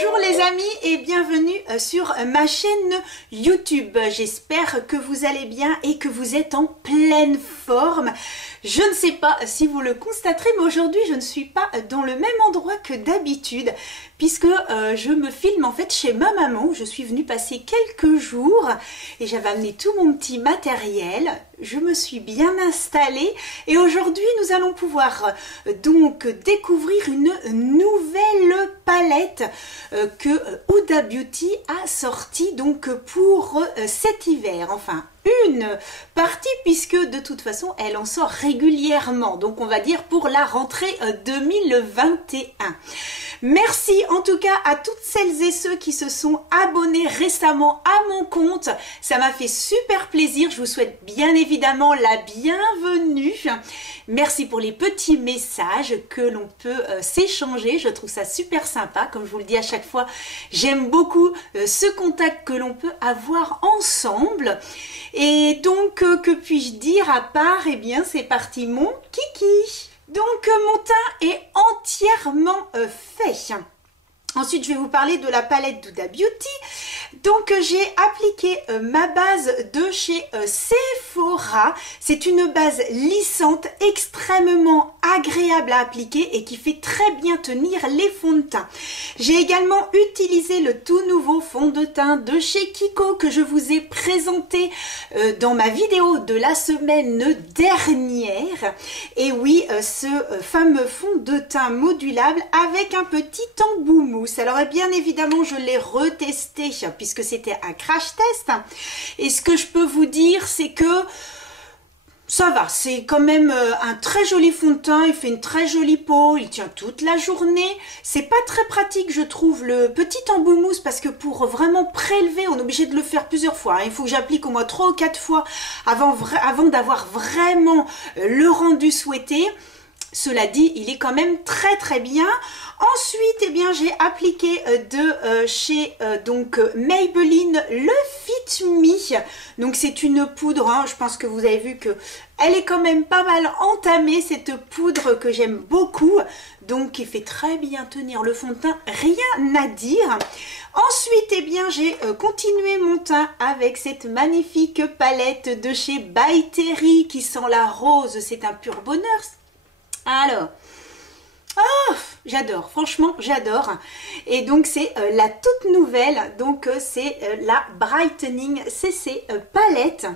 Bonjour les amis et bienvenue sur ma chaîne YouTube. J'espère que vous allez bien et que vous êtes en pleine forme. Je ne sais pas si vous le constaterez, mais aujourd'hui je ne suis pas dans le même endroit que d'habitude puisque je me filme en fait chez ma maman où je suis venue passer quelques jours et j'avais amené tout mon petit matériel. Je me suis bien installée et aujourd'hui nous allons pouvoir donc découvrir une nouvelle palette que Huda Beauty a sortie donc pour cet hiver, enfin une partie puisque de toute façon elle en sort régulièrement, donc on va dire pour la rentrée 2021. Merci en tout cas à toutes celles et ceux qui se sont abonnés récemment à mon compte, ça m'a fait super plaisir, je vous souhaite bien évidemment la bienvenue. Merci pour les petits messages que l'on peut s'échanger, je trouve ça super sympa, comme je vous le dis à chaque fois, j'aime beaucoup ce contact que l'on peut avoir ensemble. Et donc, que puis-je dire à part, eh bien, c'est parti mon kiki. Donc, mon teint est entièrement fait. Ensuite, je vais vous parler de la palette d'Huda Beauty. Donc, j'ai appliqué ma base de chez Sephora. C'est une base lissante, extrêmement agréable à appliquer et qui fait très bien tenir les fonds de teint. J'ai également utilisé le tout nouveau fond de teint de chez Kiko que je vous ai présenté dans ma vidéo de la semaine dernière. Et oui, ce fameux fond de teint modulable avec un petit embout mousse. Alors bien évidemment je l'ai retesté puisque c'était un crash test et ce que je peux vous dire c'est que ça va, c'est quand même un très joli fond de teint, il fait une très jolie peau, il tient toute la journée. C'est pas très pratique je trouve le petit embout mousse parce que pour vraiment prélever on est obligé de le faire plusieurs fois, hein. Il faut que j'applique au moins 3 ou 4 fois avant d'avoir vraiment le rendu souhaité. Cela dit, il est quand même très très bien. Ensuite, eh bien, j'ai appliqué de chez donc Maybelline le Fit Me. Donc c'est une poudre, hein, je pense que vous avez vu que elle est quand même pas mal entamée, cette poudre que j'aime beaucoup. Donc qui fait très bien tenir le fond de teint, rien à dire. Ensuite, eh bien, j'ai continué mon teint avec cette magnifique palette de chez By Terry qui sent la rose, c'est un pur bonheur. Alors, oh, j'adore, franchement j'adore. Et donc c'est la toute nouvelle, donc c'est la Brightening CC palette.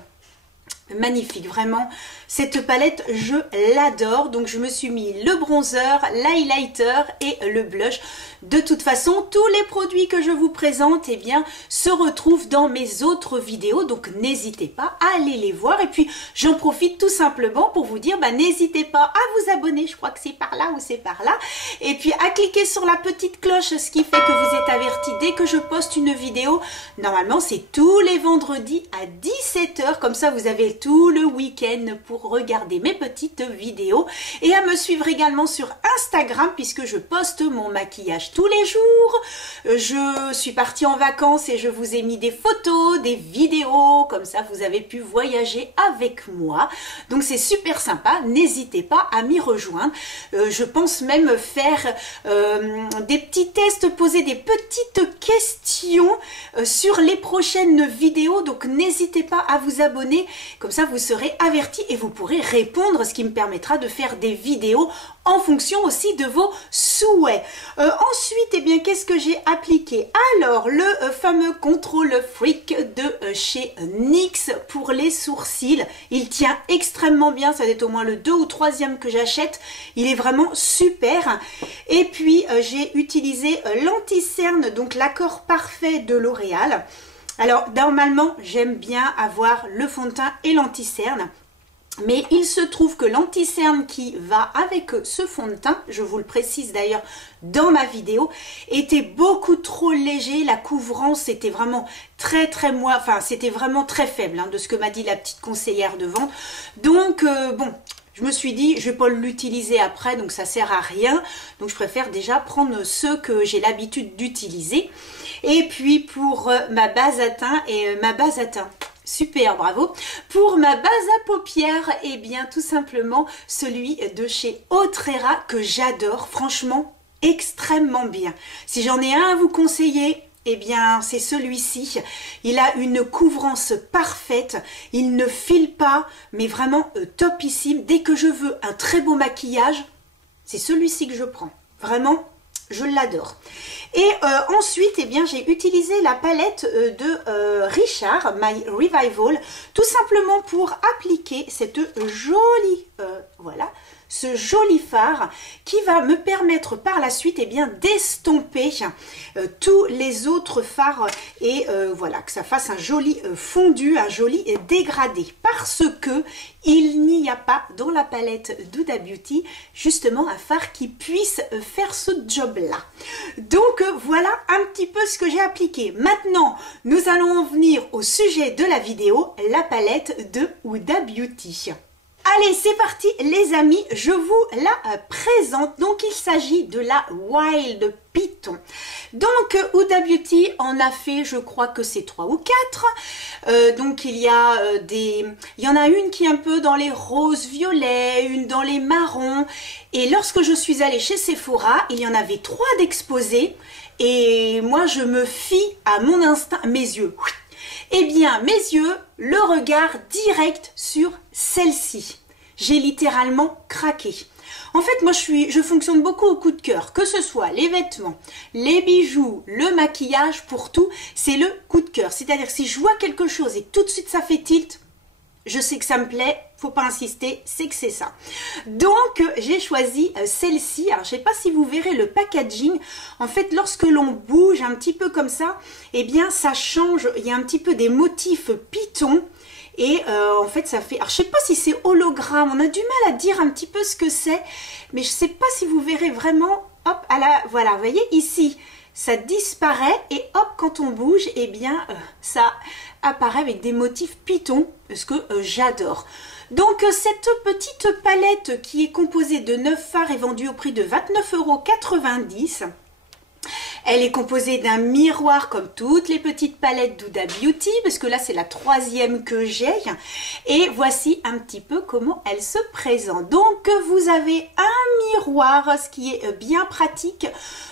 Magnifique, vraiment, cette palette je l'adore. Donc je me suis mis le bronzer, l'highlighter et le blush. De toute façon, tous les produits que je vous présente eh bien, se retrouvent dans mes autres vidéos. Donc n'hésitez pas à aller les voir. Et puis j'en profite tout simplement pour vous dire, n'hésitez pas à vous abonner. Je crois que c'est par là ou c'est par là. Et puis à cliquer sur la petite cloche, ce qui fait que vous êtes averti dès que je poste une vidéo. Normalement c'est tous les vendredis à 17 h. Comme ça vous avez tout le week-end pour regarder mes petites vidéos et à me suivre également sur Instagram puisque je poste mon maquillage tous les jours. Je suis partie en vacances et je vous ai mis des photos, des vidéos, comme ça vous avez pu voyager avec moi. Donc c'est super sympa, n'hésitez pas à m'y rejoindre. Je pense même faire des petits tests, poser des petites questions sur les prochaines vidéos. Donc n'hésitez pas à vous abonner, comme ça vous serez avertis et vous pourrez répondre, ce qui me permettra de faire des vidéos en fonction aussi de vos souhaits. Ensuite, eh bien, qu'est-ce que j'ai appliqué? Alors, le fameux contrôle freak de chez NYX pour les sourcils. Il tient extrêmement bien, ça doit être au moins le 2 ou 3e que j'achète. Il est vraiment super. Et puis, j'ai utilisé l'anti-cerne, donc l'accord parfait de L'Oréal. Alors, normalement, j'aime bien avoir le fond de teint et l'anti-cerne. Mais il se trouve que l'anti-cerne qui va avec ce fond de teint, je vous le précise d'ailleurs dans ma vidéo, était beaucoup trop léger. La couvrance était vraiment c'était vraiment très faible hein, de ce que m'a dit la petite conseillère de vente. Donc, bon... Je me suis dit, je ne vais pas l'utiliser après, donc ça sert à rien. Donc je préfère déjà prendre ceux que j'ai l'habitude d'utiliser. Et puis pour ma base à teint, super, bravo. Pour ma base à paupières, eh bien tout simplement celui de chez Autrera que j'adore. Franchement, extrêmement bien. Si j'en ai un à vous conseiller, eh bien c'est celui-ci. Il a une couvrance parfaite, il ne file pas, mais vraiment topissime. Dès que je veux un très beau maquillage, c'est celui-ci que je prends. Vraiment, je l'adore. Et ensuite, eh bien, j'ai utilisé la palette de Richard, My Revival, tout simplement pour appliquer cette jolie, voilà, ce joli fard qui va me permettre par la suite, eh bien, d'estomper tous les autres fards et voilà, que ça fasse un joli fondu, un joli dégradé, parce que il n'y a pas dans la palette d'Huda Beauty justement un fard qui puisse faire ce job-là. Donc voilà un petit peu ce que j'ai appliqué. Maintenant, nous allons en venir au sujet de la vidéo, la palette de Huda Beauty. Allez, c'est parti les amis, je vous la présente. Donc il s'agit de la Wild Python. Donc Huda Beauty en a fait, je crois que c'est 3 ou 4. Donc il y en a une qui est un peu dans les roses violets, une dans les marrons. Et lorsque je suis allée chez Sephora, il y en avait 3 d'exposés. Et moi je me fie à mon instinct, mes yeux. Eh bien, mes yeux, le regard direct sur celle-ci. J'ai littéralement craqué. En fait, moi, je fonctionne beaucoup au coup de cœur. Que ce soit les vêtements, les bijoux, le maquillage, pour tout, c'est le coup de cœur. C'est-à-dire que si je vois quelque chose et tout de suite ça fait tilt, je sais que ça me plaît, faut pas insister, c'est que c'est ça. Donc, j'ai choisi celle-ci. Alors, je sais pas si vous verrez le packaging. En fait, lorsque l'on bouge un petit peu comme ça, eh bien, ça change. Il y a un petit peu des motifs python. Et en fait, ça fait... Alors, je sais pas si c'est hologramme. On a du mal à dire un petit peu ce que c'est. Mais je sais pas si vous verrez vraiment... Hop, voilà, vous voyez, ici, ça disparaît. Et hop, quand on bouge, eh bien, ça apparaît avec des motifs python. Ce que j'adore. Donc cette petite palette qui est composée de 9 fards est vendue au prix de 29,90 €. Elle est composée d'un miroir comme toutes les petites palettes d'Huda Beauty, parce que là c'est la 3e que j'ai. Et voici un petit peu comment elle se présente. Donc vous avez un miroir, ce qui est bien pratique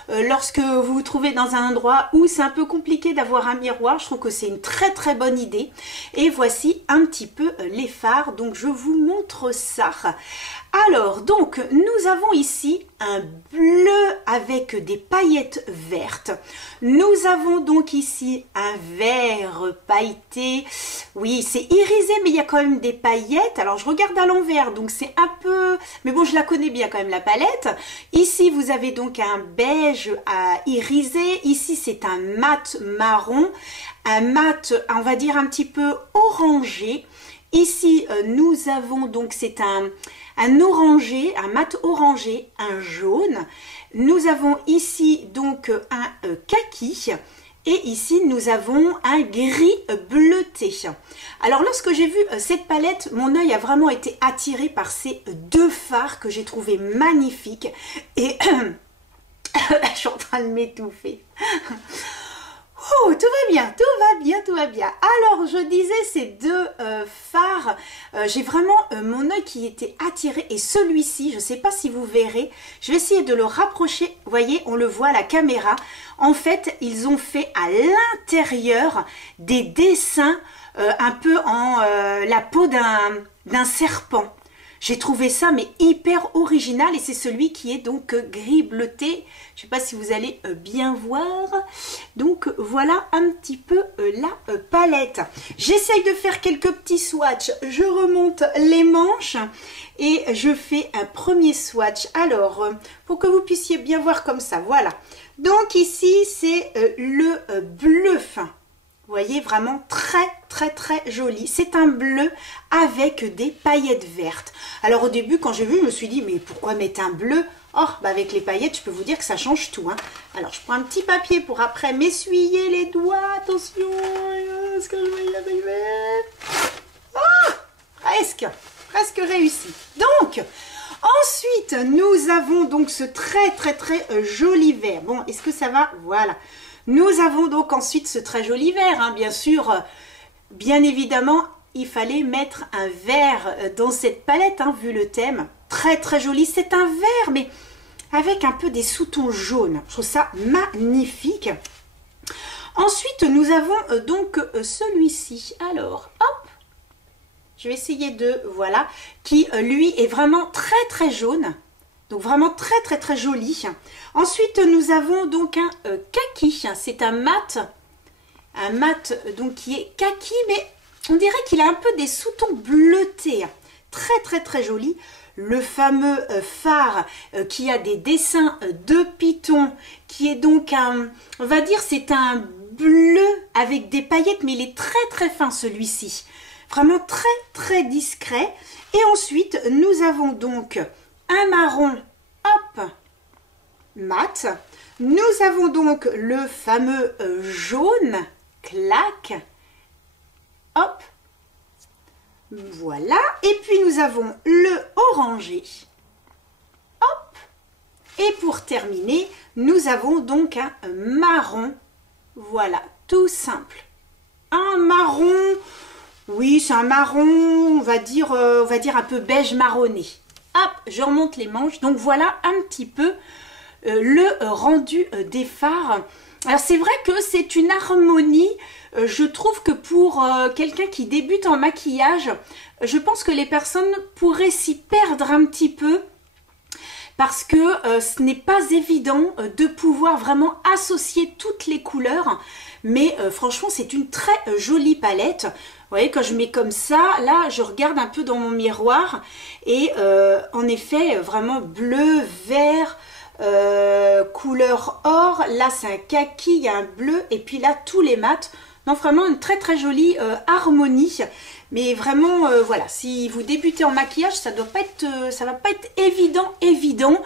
lorsque vous vous trouvez dans un endroit où c'est un peu compliqué d'avoir un miroir. Je trouve que c'est une très très bonne idée. Et voici un petit peu les fards, donc je vous montre ça. Alors, donc, nous avons ici un bleu avec des paillettes vertes. Nous avons donc ici un vert pailleté. Oui, c'est irisé, mais il y a quand même des paillettes. Alors, je regarde à l'envers, donc c'est un peu... Mais bon, je la connais bien quand même, la palette. Ici, vous avez donc un beige à iriser. Ici, c'est un mat marron. Un mat, on va dire, un petit peu orangé. Ici, nous avons donc, c'est un orangé, un mat orangé, un jaune. Nous avons ici donc un kaki et ici nous avons un gris bleuté. Alors lorsque j'ai vu cette palette, mon œil a vraiment été attiré par ces 2 fards que j'ai trouvé magnifiques et je suis en train de m'étouffer. Oh, tout va bien, tout va bien, tout va bien. Alors, je disais ces 2 fards, j'ai vraiment mon œil qui était attiré. Et celui-ci, je ne sais pas si vous verrez, je vais essayer de le rapprocher. Vous voyez, on le voit à la caméra. En fait, ils ont fait à l'intérieur des dessins un peu en la peau d'un serpent. J'ai trouvé ça mais hyper original et c'est celui qui est donc gris bleuté. Je ne sais pas si vous allez bien voir. Donc voilà un petit peu la palette. J'essaye de faire quelques petits swatchs. Je remonte les manches et je fais un premier swatch. Alors, pour que vous puissiez bien voir comme ça, voilà. Donc ici, c'est le bleu fin. Vous voyez, vraiment très très très joli. C'est un bleu avec des paillettes vertes. Alors au début, quand j'ai vu, je me suis dit, mais pourquoi mettre un bleu? Oh, bah avec les paillettes, je peux vous dire que ça change tout. Hein. Alors je prends un petit papier pour après m'essuyer les doigts. Attention, est-ce que je vais y arriver? Ah, presque réussi. Donc, ensuite, nous avons donc ce très très très joli vert. Bon, est-ce que ça va? Voilà. Nous avons donc ensuite ce très joli vert, hein, bien sûr, bien évidemment, il fallait mettre un vert dans cette palette, hein, vu le thème. Très très joli, c'est un vert, mais avec un peu des sous-tons jaunes. Je trouve ça magnifique. Ensuite, nous avons donc celui-ci. Alors, hop, je vais essayer de, voilà, qui lui est vraiment très très jaune. Donc vraiment très très très joli. Ensuite, nous avons donc un kaki. C'est un mat donc qui est kaki, mais on dirait qu'il a un peu des sous-tons bleutés. Très très très joli. Le fameux phare qui a des dessins de python, qui est donc un, on va dire c'est un bleu avec des paillettes, mais il est très très fin celui-ci. Vraiment très très discret. Et ensuite, nous avons donc un marron, hop, mat. Nous avons donc le fameux jaune, clac, hop, voilà. Et puis nous avons le orangé, hop. Et pour terminer, nous avons donc un marron, voilà, tout simple. Un marron, oui, c'est un marron, on va dire un peu beige marronné. Hop, je remonte les manches. Donc voilà un petit peu le rendu des fards. Alors c'est vrai que c'est une harmonie. Je trouve que pour quelqu'un qui débute en maquillage, je pense que les personnes pourraient s'y perdre un petit peu. Parce que ce n'est pas évident de pouvoir vraiment associer toutes les couleurs. Mais franchement, c'est une très jolie palette. Vous voyez, quand je mets comme ça, là, je regarde un peu dans mon miroir. Et en effet, vraiment bleu, vert, couleur or. Là, c'est un kaki, il y a un bleu. Et puis là, tous les mats. Non, vraiment une très très jolie harmonie. Mais vraiment, voilà, si vous débutez en maquillage, ça va pas être évident,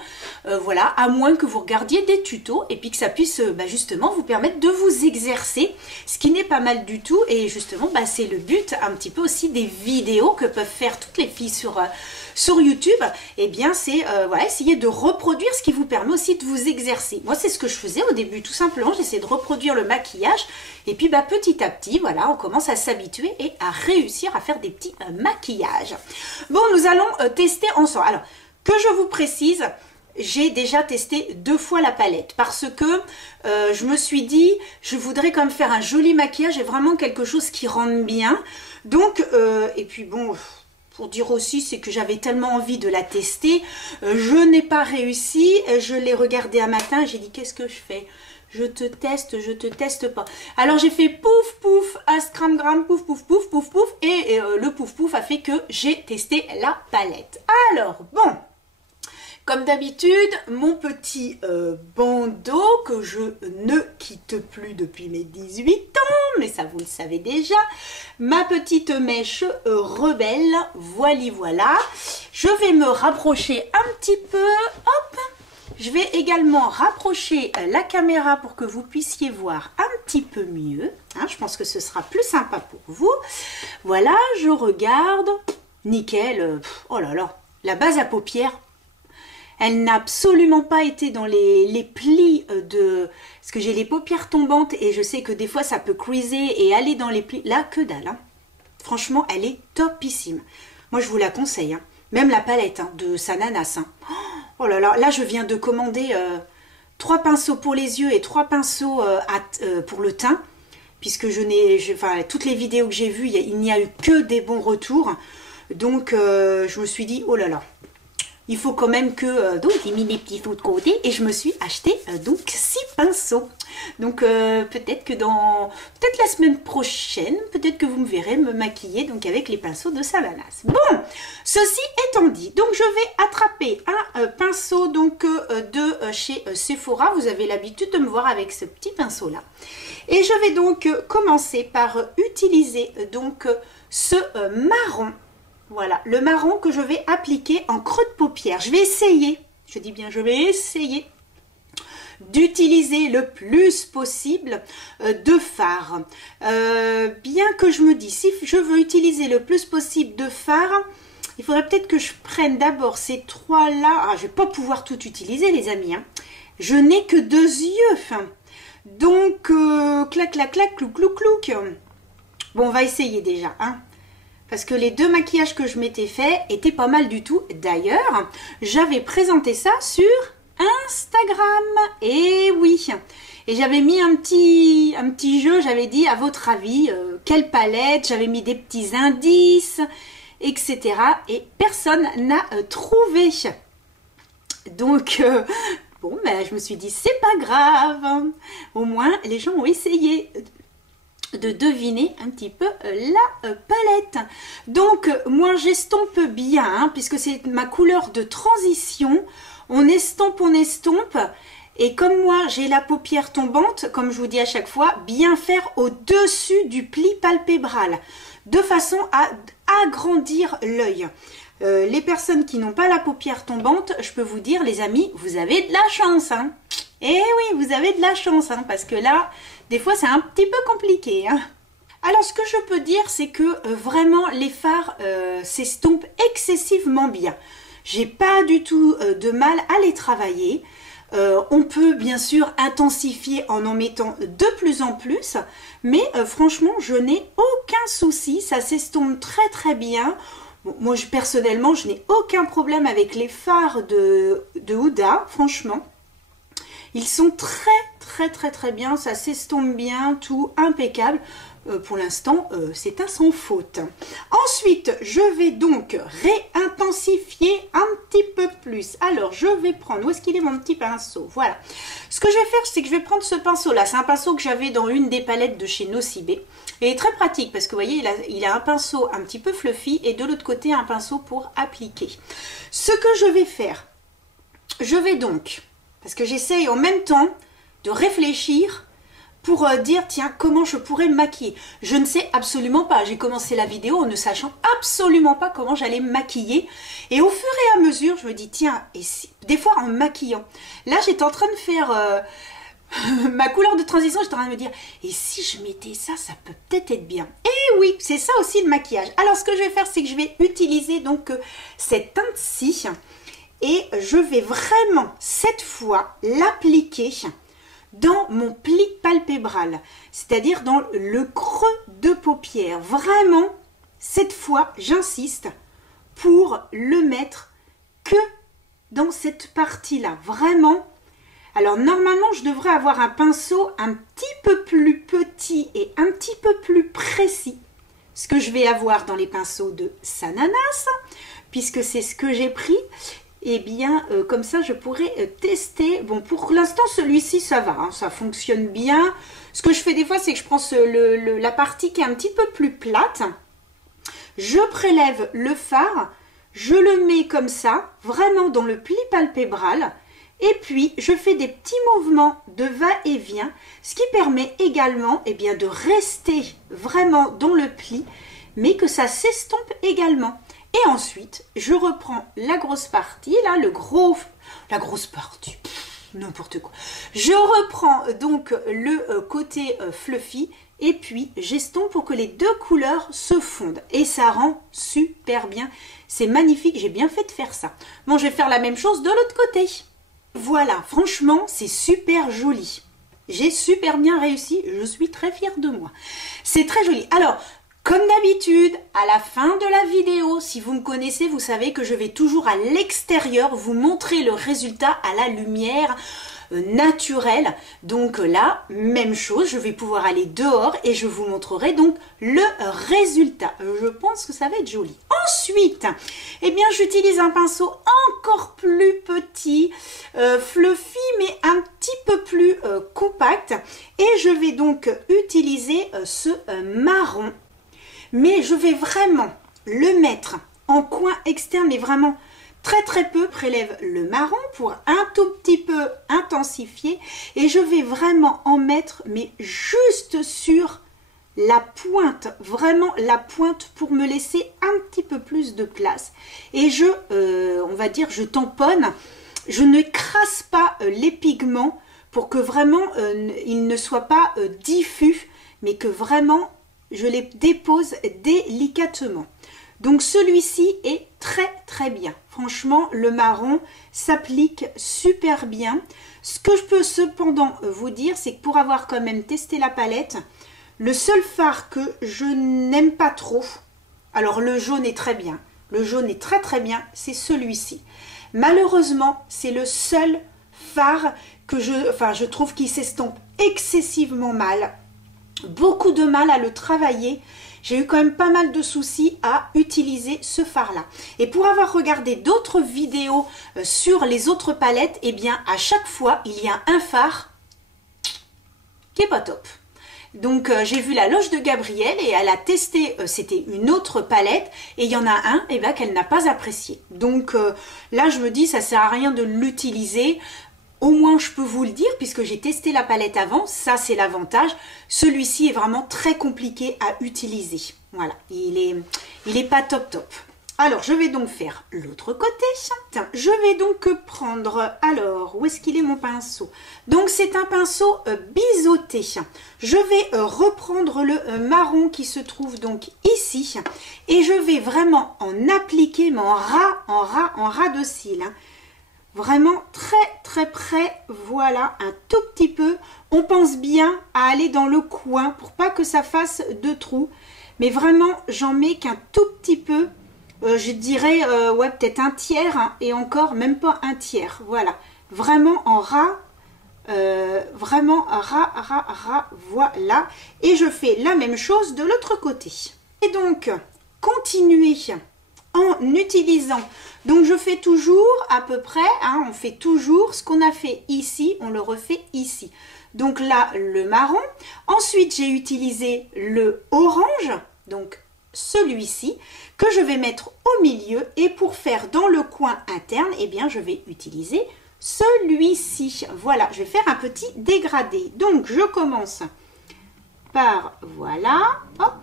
voilà, à moins que vous regardiez des tutos et puis que ça puisse justement vous permettre de vous exercer, ce qui n'est pas mal du tout. Et justement, c'est le but un petit peu aussi des vidéos que peuvent faire toutes les filles sur YouTube. Et bien, c'est voilà, essayer de reproduire, ce qui vous permet aussi de vous exercer. Moi, c'est ce que je faisais au début, tout simplement, j'essayais de reproduire le maquillage. Et puis, petit à petit, voilà, on commence à s'habituer et à réussir à faire des petits maquillages. Bon, nous allons tester ensemble. Alors, que je vous précise, j'ai déjà testé 2 fois la palette parce que je me suis dit, je voudrais quand même faire un joli maquillage et vraiment quelque chose qui rende bien. Donc, et puis bon, pour dire aussi, c'est que j'avais tellement envie de la tester, je n'ai pas réussi. Je l'ai regardé un matin, j'ai dit, qu'est-ce que je fais ? Je te teste pas. Alors j'ai fait pouf pouf, à scram gram, pouf pouf pouf pouf pouf, et le pouf pouf a fait que j'ai testé la palette. Alors bon, comme d'habitude, mon petit bandeau que je ne quitte plus depuis mes 18 ans, mais ça vous le savez déjà. Ma petite mèche rebelle, voilà. Je vais me rapprocher un petit peu, hop. Je vais également rapprocher la caméra pour que vous puissiez voir un petit peu mieux. Hein, je pense que ce sera plus sympa pour vous. Voilà, je regarde. Nickel. Oh là là, la base à paupières. Elle n'a absolument pas été dans les plis de... Parce que j'ai les paupières tombantes et je sais que des fois ça peut creaser et aller dans les plis. Là, que dalle. Hein. Franchement, elle est topissime. Moi, je vous la conseille. Hein. Même la palette de Sananas. Hein. Oh là là, là je viens de commander 3 pinceaux pour les yeux et 3 pinceaux pour le teint. Puisque toutes les vidéos que j'ai vues, il n'y a eu que des bons retours. Donc je me suis dit, oh là là. Il faut quand même que... donc j'ai mis des petits sous de côté et je me suis acheté donc 6 pinceaux. Donc peut-être que peut-être la semaine prochaine, peut-être que vous me verrez me maquiller donc avec les pinceaux de Sananas. Bon, ceci étant dit, donc je vais attraper un pinceau donc de chez Sephora. Vous avez l'habitude de me voir avec ce petit pinceau là. Et je vais donc commencer par utiliser donc ce marron. Voilà, le marron que je vais appliquer en creux de paupière. Je vais essayer, je dis bien je vais essayer d'utiliser le plus possible de fard. Bien que je me dis, si je veux utiliser le plus possible de fard, il faudrait peut-être que je prenne d'abord ces 3 là. Ah, je ne vais pas pouvoir tout utiliser les amis. Hein. Je n'ai que 2 yeux. Donc, clac, clac, clac, clouc, clouc, clouc. Bon, on va essayer déjà. Hein. Parce que les 2 maquillages que je m'étais fait étaient pas mal du tout. D'ailleurs, j'avais présenté ça sur Instagram. Et oui, et j'avais mis un petit jeu, j'avais dit à votre avis, quelle palette, j'avais mis des petits indices, etc. Et personne n'a trouvé. Donc, bon, ben, je me suis dit, c'est pas grave. Au moins, les gens ont essayé de deviner un petit peu la palette. Donc, moi, j'estompe bien, hein, puisque c'est ma couleur de transition. On estompe. Et comme moi, j'ai la paupière tombante, comme je vous dis à chaque fois, bien faire au-dessus du pli palpébral, de façon à agrandir l'œil. Les personnes qui n'ont pas la paupière tombante, je peux vous dire, les amis, vous avez de la chance. Hein. Eh oui, vous avez de la chance, hein, parce que là, des fois, c'est un petit peu compliqué. Hein. Alors, ce que je peux dire, c'est que vraiment, les fards s'estompent excessivement bien. J'ai pas du tout de mal à les travailler. On peut bien sûr intensifier en mettant de plus en plus, mais franchement, je n'ai aucun souci. Ça s'estompe très très bien. Bon, moi, personnellement, je n'ai aucun problème avec les fards de Huda, franchement. Ils sont très bien, ça s'estompe bien, tout impeccable. Pour l'instant, c'est un sans faute. Ensuite, je vais donc réintensifier un petit peu plus. Alors, je vais prendre, où est-ce qu'il est mon petit pinceau? Voilà. Ce que je vais faire, c'est que je vais prendre ce pinceau-là. C'est un pinceau que j'avais dans une des palettes de chez Nocibé. Et il est très pratique parce que vous voyez, il a un pinceau un petit peu fluffy et de l'autre côté, un pinceau pour appliquer. Ce que je vais faire, je vais donc, parce que j'essaye en même temps de réfléchir pour dire, tiens, comment je pourrais me maquiller. Je ne sais absolument pas. J'ai commencé la vidéo en ne sachant absolument pas comment j'allais me maquiller. Et au fur et à mesure, je me dis, tiens, et si, des fois en me maquillant. Là, j'étais en train de faire ma couleur de transition. J'étais en train de me dire, et si je mettais ça, ça peut peut-être être bien. Et oui, c'est ça aussi le maquillage. Alors, ce que je vais faire, c'est que je vais utiliser donc cette teinte-ci. Et je vais vraiment, cette fois, l'appliquer dans mon pli palpébral, c'est-à-dire dans le creux de paupière. Vraiment, cette fois, j'insiste, pour le mettre que dans cette partie-là. Vraiment. Alors, normalement, je devrais avoir un pinceau un petit peu plus petit et un petit peu plus précis. Ce que je vais avoir dans les pinceaux de Sananas, puisque c'est ce que j'ai pris. Et bien, comme ça, je pourrais tester. Bon, pour l'instant, celui-ci, ça va. Hein, ça fonctionne bien. Ce que je fais des fois, c'est que je prends la partie qui est un petit peu plus plate. Je prélève le fard. Je le mets comme ça, vraiment dans le pli palpébral. Et puis, je fais des petits mouvements de va-et-vient. Ce qui permet également de rester vraiment dans le pli, mais que ça s'estompe également. Et ensuite, je reprends la grosse partie, là, la grosse partie, n'importe quoi. Je reprends donc le côté fluffy et puis j'estompe pour que les deux couleurs se fondent. Et ça rend super bien. C'est magnifique, j'ai bien fait de faire ça. Bon, je vais faire la même chose de l'autre côté. Voilà, franchement, c'est super joli. J'ai super bien réussi, je suis très fière de moi. C'est très joli. Alors, comme d'habitude, à la fin de la vidéo, si vous me connaissez, vous savez que je vais toujours à l'extérieur vous montrer le résultat à la lumière naturelle. Donc là, même chose, je vais pouvoir aller dehors et je vous montrerai donc le résultat. Je pense que ça va être joli. Ensuite, eh bien, j'utilise un pinceau encore plus petit, fluffy, mais un petit peu plus compact. Et je vais donc utiliser ce marron. Mais je vais vraiment le mettre en coin externe, mais vraiment très peu. Prélève le marron pour un tout petit peu intensifier. Et je vais vraiment en mettre, mais juste sur la pointe. Vraiment la pointe pour me laisser un petit peu plus de place. Et on va dire, je tamponne. Je ne crasse pas les pigments pour que vraiment ils ne soient pas diffus, mais que vraiment je les dépose délicatement. Donc celui-ci est très bien. Franchement, le marron s'applique super bien. Ce que je peux cependant vous dire, c'est que pour avoir quand même testé la palette, le seul fard que je n'aime pas trop, alors le jaune est très bien, le jaune est très bien, c'est celui-ci. Malheureusement, c'est le seul fard que je trouve qu'il s'estompe excessivement mal. Beaucoup de mal à le travailler. J'ai eu quand même pas mal de soucis à utiliser ce fard-là. Et pour avoir regardé d'autres vidéos sur les autres palettes, eh bien, à chaque fois, il y a un fard qui est pas top. Donc, j'ai vu la loge de Gabrielle et elle a testé, c'était une autre palette. Et il y en a un eh bien, qu'elle n'a pas apprécié. Donc, là, je me dis, ça sert à rien de l'utiliser. Au moins, je peux vous le dire, puisque j'ai testé la palette avant, ça c'est l'avantage. Celui-ci est vraiment très compliqué à utiliser. Voilà, il est pas top top. Alors, je vais donc faire l'autre côté. Je vais donc prendre, alors, où est-ce qu'il est mon pinceau? Donc, c'est un pinceau biseauté. Je vais reprendre le marron qui se trouve donc ici. Et je vais vraiment en appliquer, mais en ras de cils. Vraiment très près, voilà, un tout petit peu. On pense bien à aller dans le coin pour pas que ça fasse de trous. Mais vraiment, j'en mets qu'un tout petit peu. Je dirais, ouais, peut-être un tiers, hein, et encore, même pas un tiers. Voilà, vraiment en ras, voilà. Et je fais la même chose de l'autre côté. Et donc, continuez en utilisant. Donc je fais toujours à peu près, hein, on fait toujours ce qu'on a fait ici, on le refait ici. Donc là, le marron. Ensuite, j'ai utilisé le orange, donc celui-ci, que je vais mettre au milieu. Et pour faire dans le coin interne, eh bien, je vais utiliser celui-ci. Voilà, je vais faire un petit dégradé. Donc, je commence par, voilà, hop.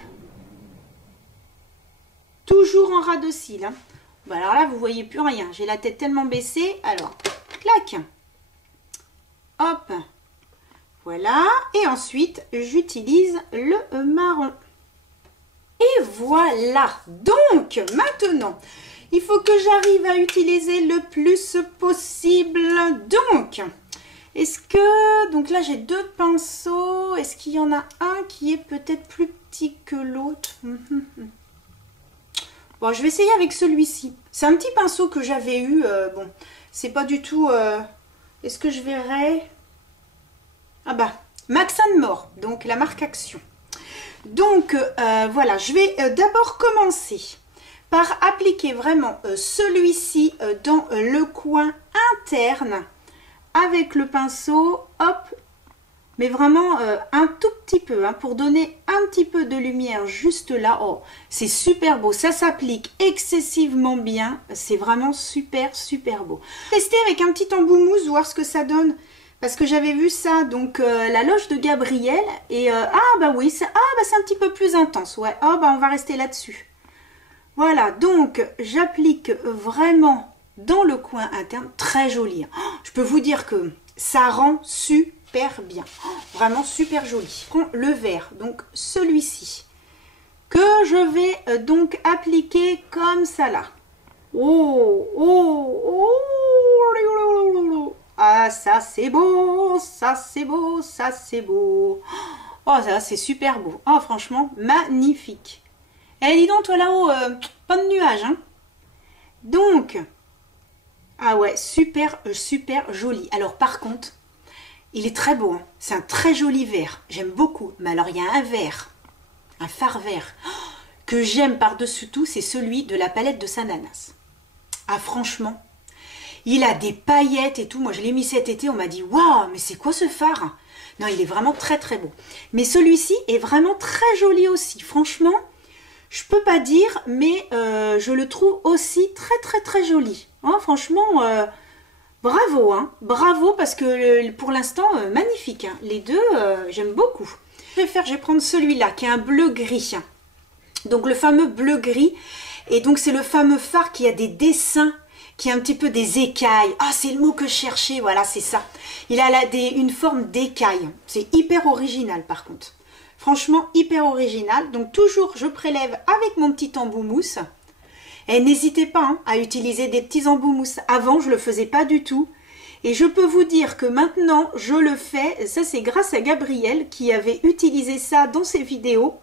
Toujours en ras de cils. Hein. Bon, alors là, vous voyez plus rien. J'ai la tête tellement baissée. Alors, clac. Hop. Voilà. Et ensuite, j'utilise le marron. Et voilà. Donc, maintenant, il faut que j'arrive à utiliser le plus possible. Donc, est-ce que... Donc là, j'ai deux pinceaux. Est-ce qu'il y en a un qui est peut-être plus petit que l'autre? Bon, je vais essayer avec celui-ci. C'est un petit pinceau que j'avais eu. Bon, c'est pas du tout... Est-ce que je verrai? Ah bah, Max & More, donc la marque Action. Donc, voilà, je vais d'abord commencer par appliquer vraiment celui-ci dans le coin interne avec le pinceau. Hop, mais vraiment un tout petit peu, hein, pour donner un petit peu de lumière juste là. Oh, c'est super beau, ça s'applique excessivement bien, c'est vraiment super beau. Tester avec un petit embout mousse, voir ce que ça donne, parce que j'avais vu ça, donc la loge de Gabrielle, et ah bah oui, c'est un petit peu plus intense, ouais, oh bah on va rester là-dessus. Voilà, donc j'applique vraiment dans le coin interne, très joli. Oh, je peux vous dire que ça rend super bien, vraiment super joli. Je prends le vert, donc celui-ci, que je vais donc appliquer comme ça là. Ah, ça c'est beau, ça c'est beau, ça c'est beau. Oh, ça c'est super beau. Oh, franchement, magnifique. Eh, dis donc, toi là-haut, pas de nuages, hein. Donc, ah ouais, super joli. Alors, par contre, il est très beau, hein. C'est un très joli vert. J'aime beaucoup. Mais alors, il y a un vert, un fard vert, que j'aime par-dessus tout, c'est celui de la palette de Sananas. Ah, franchement, il a des paillettes et tout. Moi, je l'ai mis cet été, on m'a dit, waouh, mais c'est quoi ce fard? Non, il est vraiment très beau. Mais celui-ci est vraiment très joli aussi. Franchement, je peux pas dire, mais je le trouve aussi très joli. Hein, franchement... bravo, hein, bravo, parce que pour l'instant, magnifique. Hein. Les deux, j'aime beaucoup. Je vais prendre celui-là, qui est un bleu-gris. Donc, le fameux bleu-gris. Et donc, c'est le fameux fard qui a des dessins, qui a un petit peu des écailles. Ah, c'est le mot que je cherchais, voilà, c'est ça. Il a une forme d'écaille. C'est hyper original, par contre. Franchement, hyper original. Donc, toujours, je prélève avec mon petit embout mousse. Et n'hésitez pas, hein, à utiliser des petits embouts mousse. Avant, je ne le faisais pas du tout. Et je peux vous dire que maintenant, je le fais. Ça, c'est grâce à Gabrielle qui avait utilisé ça dans ses vidéos.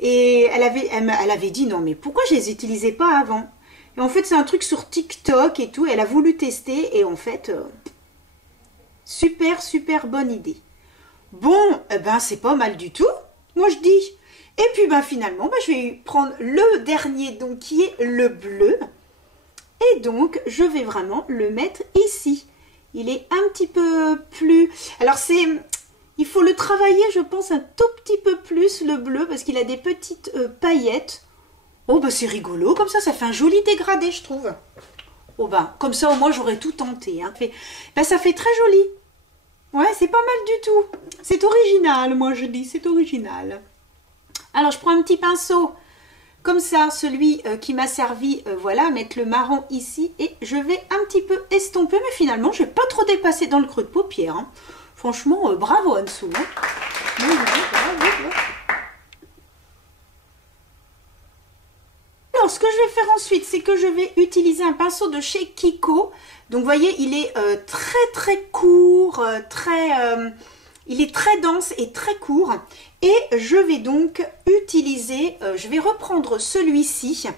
Et elle avait dit, non, mais pourquoi je ne les utilisais pas avant? Et en fait, c'est un truc sur TikTok et tout. Elle a voulu tester et en fait, Super, super bonne idée. Bon, eh ben c'est pas mal du tout, moi je dis. Et puis ben finalement, ben, je vais prendre le dernier donc qui est le bleu. Et donc je vais vraiment le mettre ici. Il est un petit peu plus... Alors c'est... Il faut le travailler, je pense, un tout petit peu plus le bleu parce qu'il a des petites paillettes. Oh ben c'est rigolo, comme ça fait un joli dégradé je trouve. Oh ben comme ça au moins j'aurais tout tenté. Hein. Ben, ça fait très joli. Ouais, c'est pas mal du tout. C'est original, moi je dis, c'est original. Alors je prends un petit pinceau, comme ça, celui qui m'a servi, voilà, mettre le marron ici. Et je vais un petit peu estomper, mais finalement je vais pas trop dépasser dans le creux de paupière. Hein. Franchement, bravo en dessous. Hein. Alors ce que je vais faire ensuite, c'est que je vais utiliser un pinceau de chez Kiko. Donc vous voyez, il est très court, il est très dense et très court. Et je vais donc utiliser, je vais reprendre celui-ci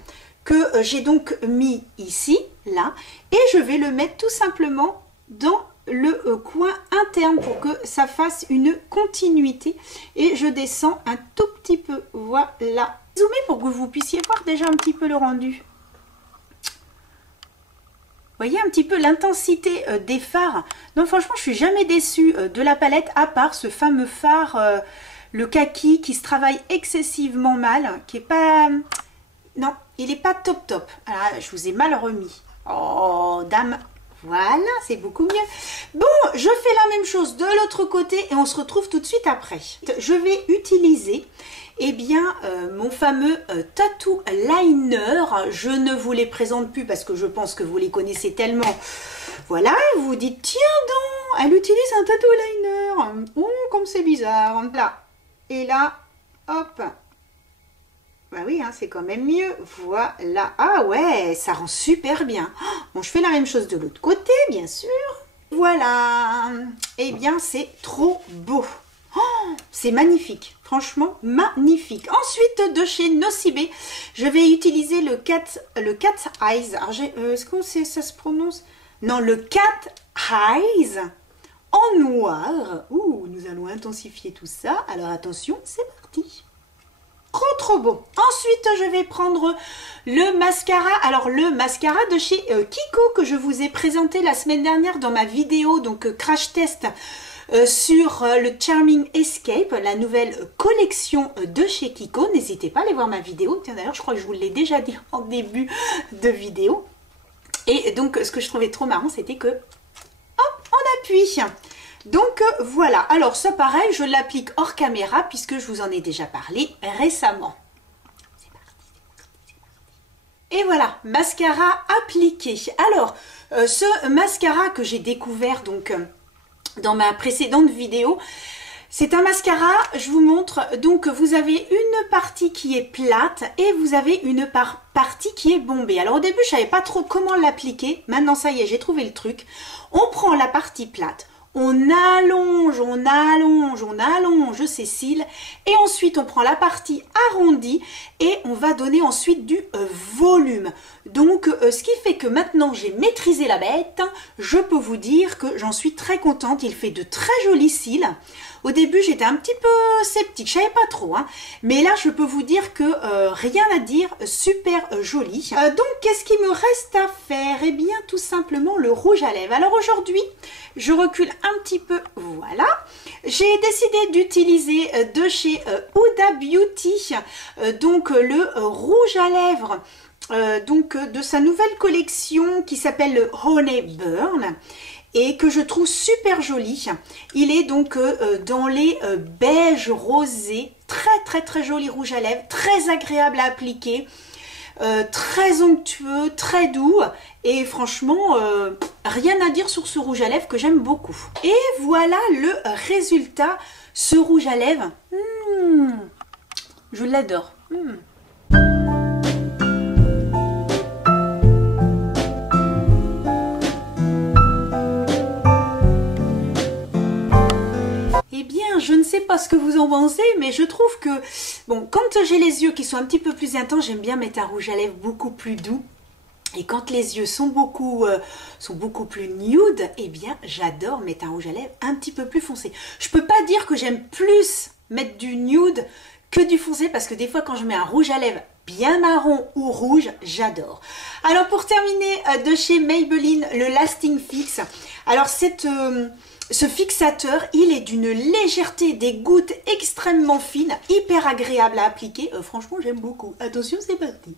que j'ai donc mis ici, là. Et je vais le mettre tout simplement dans le coin interne pour que ça fasse une continuité. Et je descends un tout petit peu, voilà. Zoomer pour que vous puissiez voir déjà un petit peu le rendu. Vous voyez un petit peu l'intensité des fards. Non, franchement, je suis jamais déçue de la palette, à part ce fameux fard, le kaki, qui se travaille excessivement mal, qui est pas... Non, il n'est pas top. Alors, je vous ai mal remis. Oh, dame. Voilà, c'est beaucoup mieux. Bon, je fais la même chose de l'autre côté et on se retrouve tout de suite après. Je vais utiliser... Eh bien, mon fameux tattoo liner, je ne vous les présente plus parce que je pense que vous les connaissez tellement. Voilà, vous vous dites, tiens donc, elle utilise un tattoo liner. Oh, comme c'est bizarre. Là, et là, hop. Bah oui, hein, c'est quand même mieux. Voilà. Ah ouais, ça rend super bien. Bon, je fais la même chose de l'autre côté, bien sûr. Voilà. Eh bien, c'est trop beau. Oh, c'est magnifique, franchement magnifique. Ensuite, de chez Nocibé, je vais utiliser le Cat Eyes. Est-ce que ça se prononce? Non, le Cat Eyes en noir. Ouh, nous allons intensifier tout ça. Alors attention, c'est parti. Trop beau. Ensuite, je vais prendre le mascara. Alors, le mascara de chez Kiko que je vous ai présenté la semaine dernière dans ma vidéo, donc crash test. Sur le Charming Escape, la nouvelle collection de chez Kiko. N'hésitez pas à aller voir ma vidéo. Tiens, d'ailleurs, je crois que je vous l'ai déjà dit en début de vidéo. Et donc, ce que je trouvais trop marrant, c'était que, hop, on appuie. Donc, voilà. Alors, ça, pareil, je l'applique hors caméra puisque je vous en ai déjà parlé récemment. C'est parti. Et voilà, mascara appliqué. Alors, ce mascara que j'ai découvert, donc... dans ma précédente vidéo, c'est un mascara, je vous montre, donc vous avez une partie qui est plate et vous avez une partie qui est bombée. Alors au début je savais pas trop comment l'appliquer, maintenant ça y est j'ai trouvé le truc. On prend la partie plate, on allonge ces cils et ensuite on prend la partie arrondie et on va donner ensuite du volume. Donc ce qui fait que maintenant j'ai maîtrisé la bête, je peux vous dire que j'en suis très contente, il fait de très jolis cils. Au début j'étais un petit peu sceptique, je savais pas trop, hein. Mais là je peux vous dire que rien à dire, super joli. Donc qu'est-ce qui me reste à faire? Eh bien tout simplement le rouge à lèvres. Alors aujourd'hui je recule un petit peu, voilà. J'ai décidé d'utiliser de chez Huda Beauty, donc le rouge à lèvres. Donc de sa nouvelle collection qui s'appelle le Honey Burn et que je trouve super joli. Il est donc dans les beiges rosés, très joli rouge à lèvres, très agréable à appliquer, très onctueux, très doux et franchement rien à dire sur ce rouge à lèvres que j'aime beaucoup. Et voilà le résultat, ce rouge à lèvres, je l'adore. Eh bien, je ne sais pas ce que vous en pensez, mais je trouve que, bon, quand j'ai les yeux qui sont un petit peu plus intenses, j'aime bien mettre un rouge à lèvres beaucoup plus doux. Et quand les yeux sont beaucoup plus nude, eh bien j'adore mettre un rouge à lèvres un petit peu plus foncé. Je peux pas dire que j'aime plus mettre du nude que du foncé, parce que des fois quand je mets un rouge à lèvres bien marron ou rouge, j'adore. Alors pour terminer, de chez Maybelline, le Lasting Fix. Alors ce fixateur, il est d'une légèreté, des gouttes extrêmement fines, hyper agréable à appliquer. Franchement, j'aime beaucoup. Attention, c'est parti.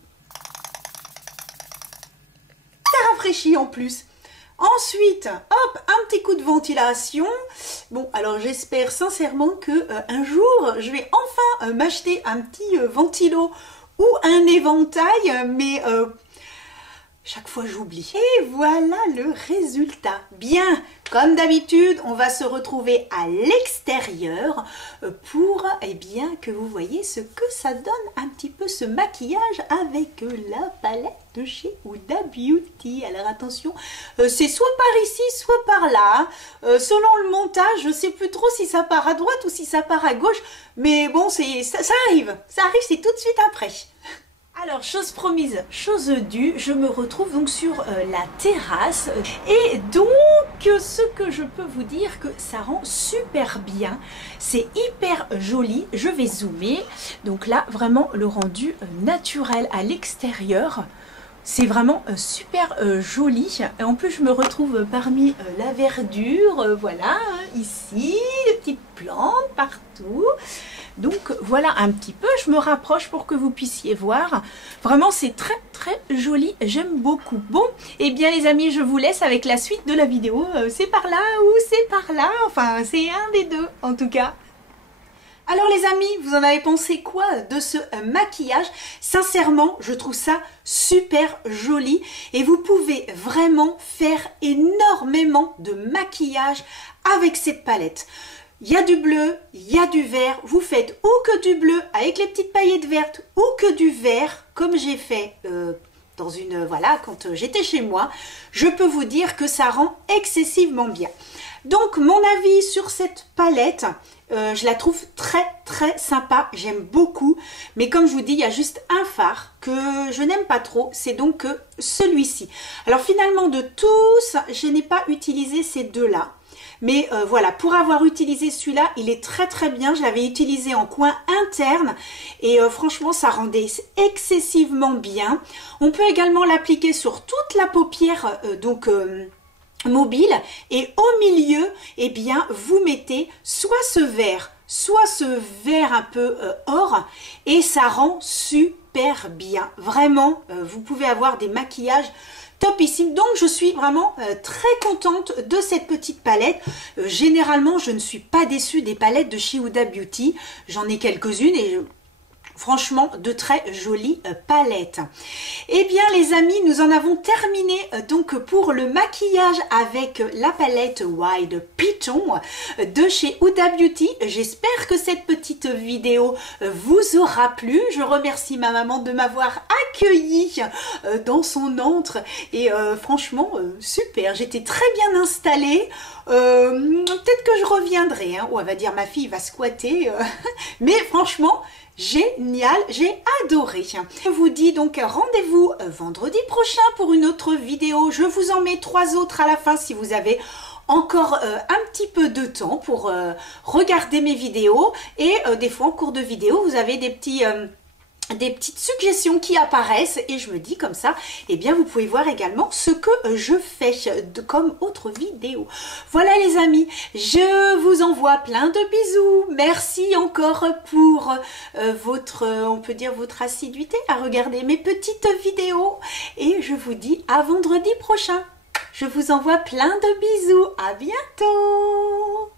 Ça rafraîchit en plus. Ensuite, hop, un petit coup de ventilation. Bon, alors j'espère sincèrement que un jour, je vais enfin m'acheter un petit ventilo ou un éventail, mais chaque fois j'oublie. Et voilà le résultat. Bien, comme d'habitude, on va se retrouver à l'extérieur pour, eh bien, que vous voyez ce que ça donne un petit peu ce maquillage avec la palette de chez Huda Beauty. Alors attention, c'est soit par ici, soit par là. Selon le montage, je ne sais plus trop si ça part à droite ou si ça part à gauche. Mais bon, ça arrive, c'est tout de suite après. Alors, chose promise, chose due, je me retrouve donc sur la terrasse et donc ce que je peux vous dire que ça rend super bien, c'est hyper joli, je vais zoomer, donc là vraiment le rendu naturel à l'extérieur. C'est vraiment super joli. Et en plus, je me retrouve parmi la verdure, voilà, ici, les petites plantes partout. Donc voilà un petit peu, je me rapproche pour que vous puissiez voir. Vraiment, c'est très très joli, j'aime beaucoup. Bon, et bien les amis, je vous laisse avec la suite de la vidéo. C'est par là ou c'est par là, enfin c'est un des deux en tout cas. Alors les amis, vous en avez pensé quoi de ce maquillage? Sincèrement, je trouve ça super joli et vous pouvez vraiment faire énormément de maquillage avec cette palette. Il y a du bleu, il y a du vert, vous faites ou que du bleu avec les petites paillettes vertes ou que du vert comme j'ai fait voilà, quand j'étais chez moi. Je peux vous dire que ça rend excessivement bien. Donc mon avis sur cette palette, je la trouve très très sympa, j'aime beaucoup, mais comme je vous dis, il y a juste un fard que je n'aime pas trop, c'est donc celui-ci. Alors finalement de tous, je n'ai pas utilisé ces deux-là, mais voilà, pour avoir utilisé celui-là, il est très très bien, je l'avais utilisé en coin interne et franchement ça rendait excessivement bien. On peut également l'appliquer sur toute la paupière, mobile, et au milieu, eh bien, vous mettez soit ce vert un peu or, et ça rend super bien. Vraiment, vous pouvez avoir des maquillages topissime. Donc je suis vraiment très contente de cette petite palette. Généralement je ne suis pas déçue des palettes de chez Huda Beauty. J'en ai quelques-unes et franchement de très jolies palettes. Et bien les amis, nous en avons terminé donc pour le maquillage avec la palette Wild Pigeon de chez Huda Beauty. J'espère que cette petite vidéo vous aura plu. Je remercie ma maman de m'avoir accueillie dans son antre et franchement super, j'étais très bien installée. Peut-être que je reviendrai, hein. Oh, elle va dire ma fille va squatter, mais franchement génial, j'ai adoré. Je vous dis donc rendez-vous vendredi prochain pour une autre vidéo. Je vous en mets 3 autres à la fin si vous avez encore un petit peu de temps pour regarder mes vidéos. Et des fois en cours de vidéo, vous avez des petites suggestions qui apparaissent et je me dis comme ça, eh bien vous pouvez voir également ce que je fais comme autre vidéo. Voilà les amis, je vous envoie plein de bisous. Merci encore pour on peut dire votre assiduité à regarder mes petites vidéos et je vous dis à vendredi prochain. Je vous envoie plein de bisous, à bientôt.